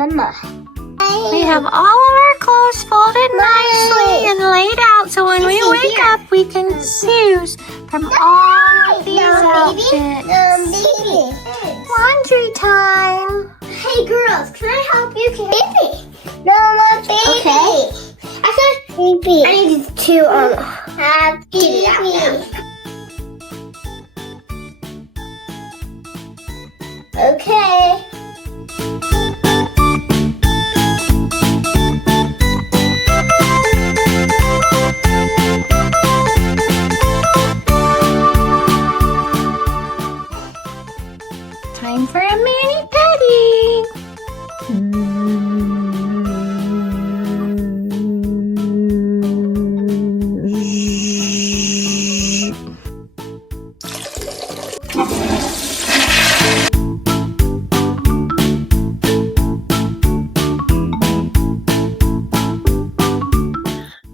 Mama. We have all of our clothes folded nicely and laid out so when we wake up we can choose from all of these outfits. Laundry time. Hey girls, can I help you? Baby. No, my baby. Okay. I said baby. I need to get it out now. Okay. Time for a mani-pedi.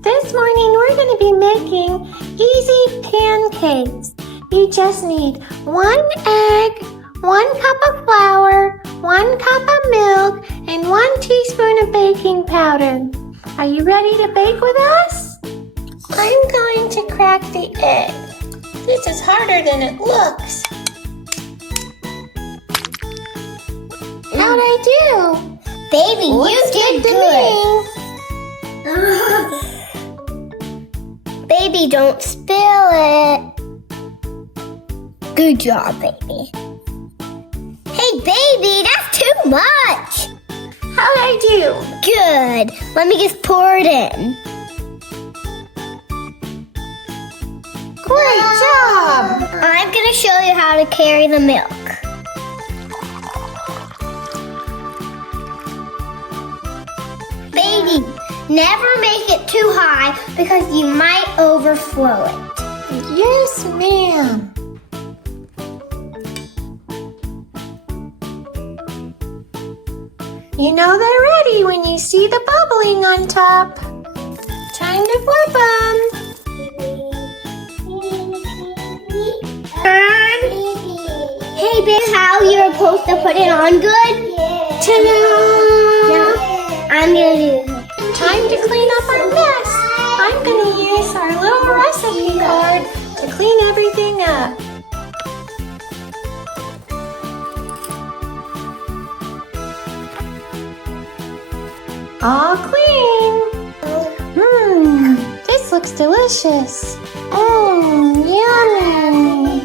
This morning we're going to be making easy pancakes. You just need 1 egg, 1 cup of flour, 1 cup of milk, and 1 teaspoon of baking powder. Are you ready to bake with us? I'm going to crack the egg. This is harder than it looks. How'd I do? Baby, you did good. Baby, don't spill it. Good job, baby. Hey, baby, that's too much. How'd I do? Good. Let me just pour it in. Great job. I'm going to show you how to carry the milk. Baby, never make it too high because you might overflow it. Yes, ma'am. You know they're ready when you see the bubbling on top. Time to flip them. Hey, babe, how you're supposed to put it on good? Ta-da! Now, I'm going to do it. Time to clean up our mess. I'm going to use our little recipe card to clean everything up. All clean. This looks delicious. Yummy.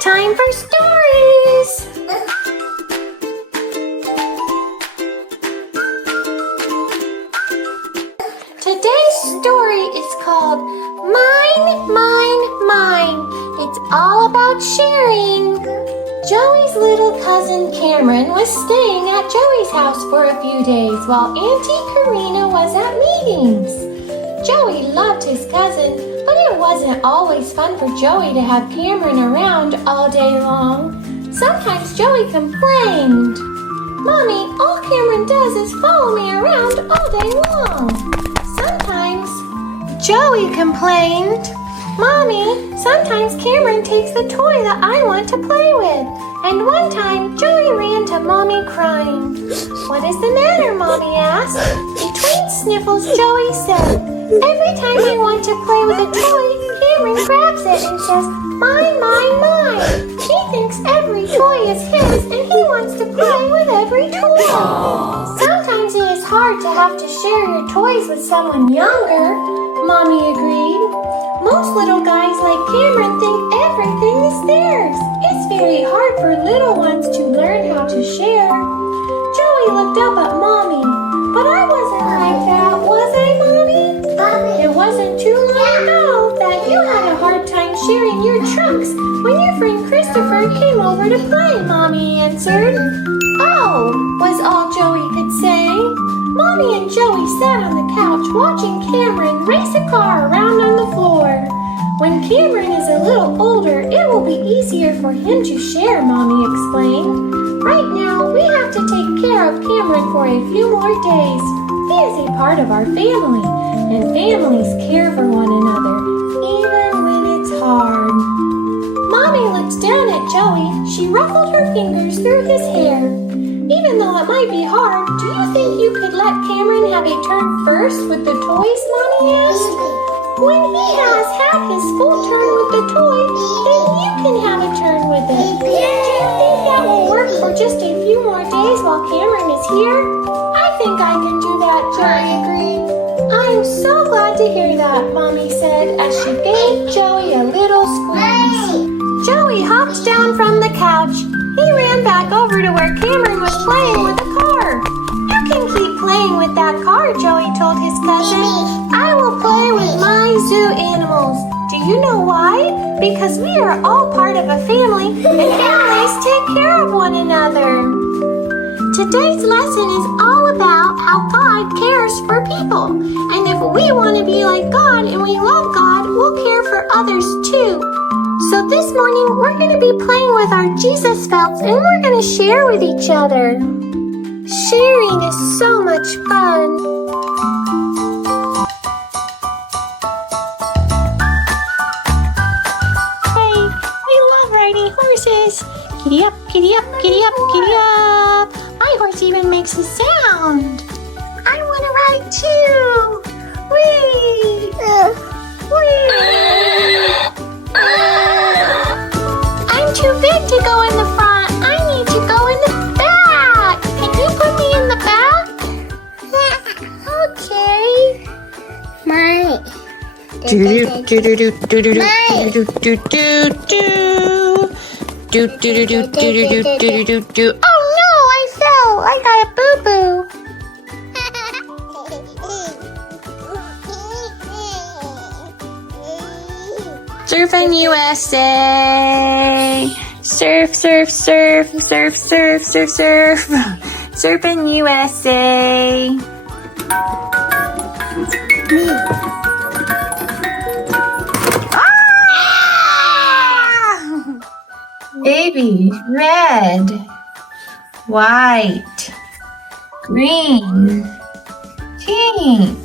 Time for stories. Today's story is called Mine, Mine, Mine. It's all about sharing. Joey's little cousin Cameron was staying at Joey's house for a few days while Auntie Karina was at meetings. Joey loved his cousin, but it wasn't always fun for Joey to have Cameron around all day long. Sometimes Joey complained, "Mommy, all Cameron does is follow me around all day long." Sometimes Joey complained, "Mommy, sometimes Cameron takes the toy that I want to play with." And one time, Joey ran to Mommy crying. "What is the matter?" Mommy asked. Between sniffles, Joey said, "Every time I want to play with a toy, Cameron grabs it and says, 'Mine, mine, mine.' He thinks every toy is his and he wants to play with every toy." "Sometimes it is hard to have to share your toys with someone younger," Mommy agreed. "Most little guys like Cameron think everything is theirs. It's very hard for little ones to learn how to share." Joey looked up at Mommy. "But I wasn't like that, was I, Mommy?" "It wasn't too long ago that you had a hard time sharing your trunks when your friend Christopher came over to play," Mommy answered. "Oh," was all Joey could say. Mommy and Joey sat on the couch watching Cameron race a car around on the floor. "When Cameron is a little older, it will be easier for him to share," Mommy explained. "Right now, we have to take care of Cameron for a few more days. He is a part of our family, and families care for one another, even when it's hard. Mommy looked down at Joey. She ruffled her fingers through his hair. Even though it might be hard, do you think you could let Cameron have a turn first with the toys, Mommy asked? When he has had his full turn with the toy, then you can have a turn with it. Do you think that will work for just a few more days while Cameron is here? I think I can do that, Joey agreed. I'm so glad to hear that, Mommy said as she gave Joey a little squeeze. Joey hopped down from the couch. He ran back over to where Cameron was playing with a car. You can keep playing with that car, Joey told his cousin. I will play with my zoo animals. Do you know why? Because we are all part of a family and families take care of one another. Today's lesson is all about how God cares for people. And if we want to be like God and we love God, we'll care for others too. So this morning we're going to be playing with our Jesus felts and we're going to share with each other. Sharing is so much fun. Hey, we love riding horses. Giddy up, giddy up, giddy up, giddy up. My horse even makes a sound. I want to ride too. Whee! Whee! I'm too big to go in the front. I need to go in the back. Can you put me in the back? Okay. My. Oh no, I fell. I got a boo-boo. Surfing USA. Surf, surf, surf, surf, surf, surf, surf. Surfing USA. Ah! Baby, red, white, green, pink.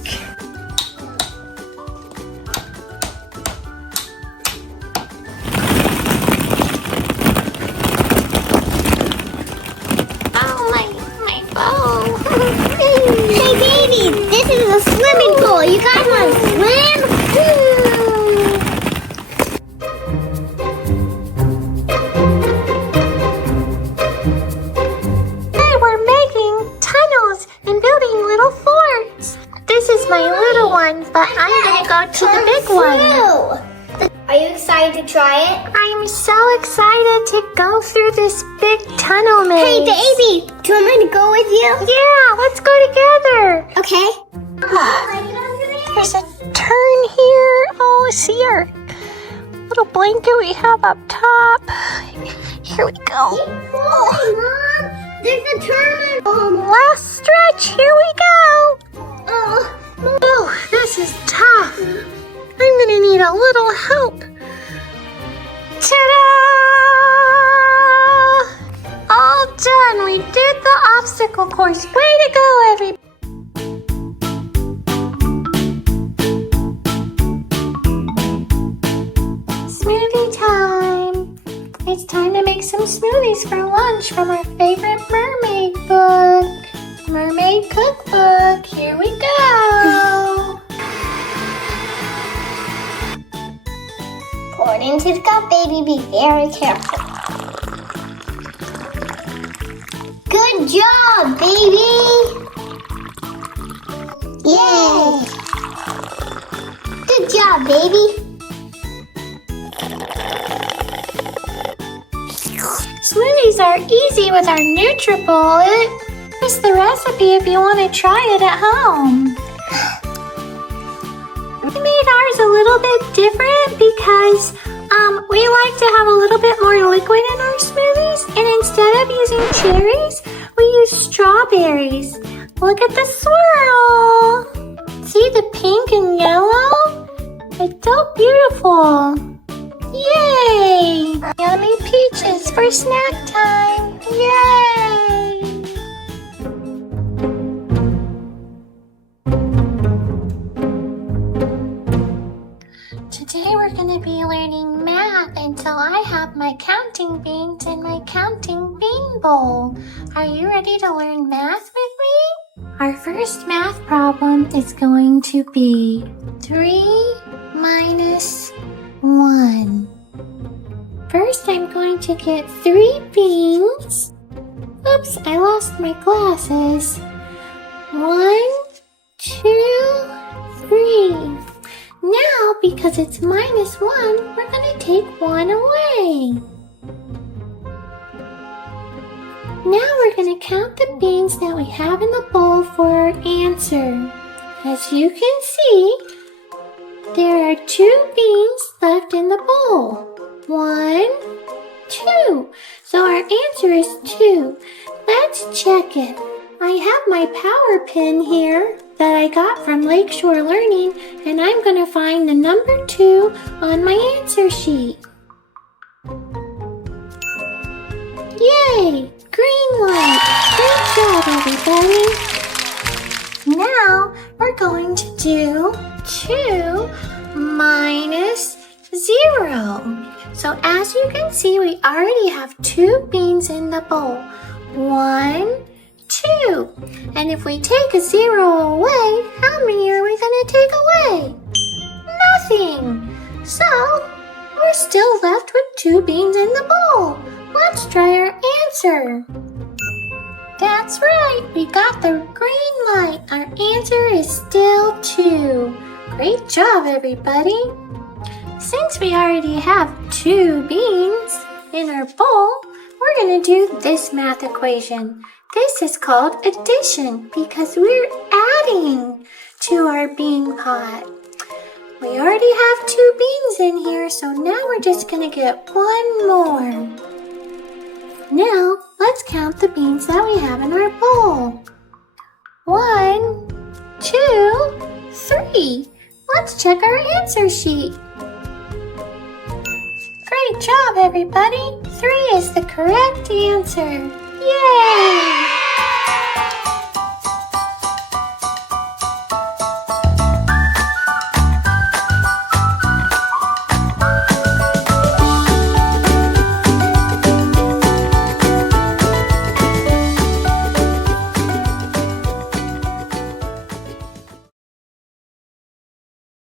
Hey baby, this is a swimming pool. You guys want to swim? Hey, we're making tunnels and building little forts. This is my little one, but I'm gonna go to the big one. Are you excited to try it? I'm so excited to go through this big tunnel maze. Hey baby, do you want me to go with you? Yeah, let's go together. Okay. There's a turn here. Oh, see our little blanket we have up top. Here we go. Mom, there's a turn. Last stretch. Here we go. Oh, Oh, this is tough. I'm gonna need a little help. Ta-da! All done. We did the obstacle course. Way to go, everybody. Smoothie time. It's time to make some smoothies for lunch from our favorite mermaid book. Mermaid cookbook. Here we go. pour it into the cup, baby. Be very careful. Good job, baby. Yay. Good job, baby. Smoothies are easy with our NutriBullet. Here's the recipe if you want to try it at home. We made ours a little bit different because we like to have a little bit more liquid in our smoothies, and instead of using cherries, we use strawberries. Look at the swirl! See the pink and yellow? It's so beautiful. Yay! Yummy peaches for snack time. Yay! counting beans in my counting bean bowl. Are you ready to learn math with me? Our first math problem is going to be 3 minus 1. First, I'm going to get 3 beans. Oops, I lost my glasses. 1, 2, 3. Now, because it's minus 1, we're going to take 1 away. Now we're going to count the beans that we have in the bowl for our answer. As you can see, there are 2 beans left in the bowl. 1, 2. So our answer is 2. Let's check it. I have my power pin here that I got from Lakeshore Learning, and I'm going to find the number 2 on my answer sheet. Yay! Green light! Great job, everybody! Now we're going to do 2 minus 0. So as you can see, we already have 2 beans in the bowl. 1, 2. And if we take a 0 away, how many are we going to take away? Nothing. So we're still left with 2 beans in the bowl. Let's try our answer. That's right, we got the green light. Our answer is still 2. Great job, everybody. Since we already have 2 beans in our bowl, we're going to do this math equation. This is called addition because we're adding to our bean pot. We already have 2 beans in here, so now we're just going to get 1 more. Now, let's count the beans that we have in our bowl. 1, 2, 3. Let's check our answer sheet. Great job, everybody! 3 is the correct answer. Yay!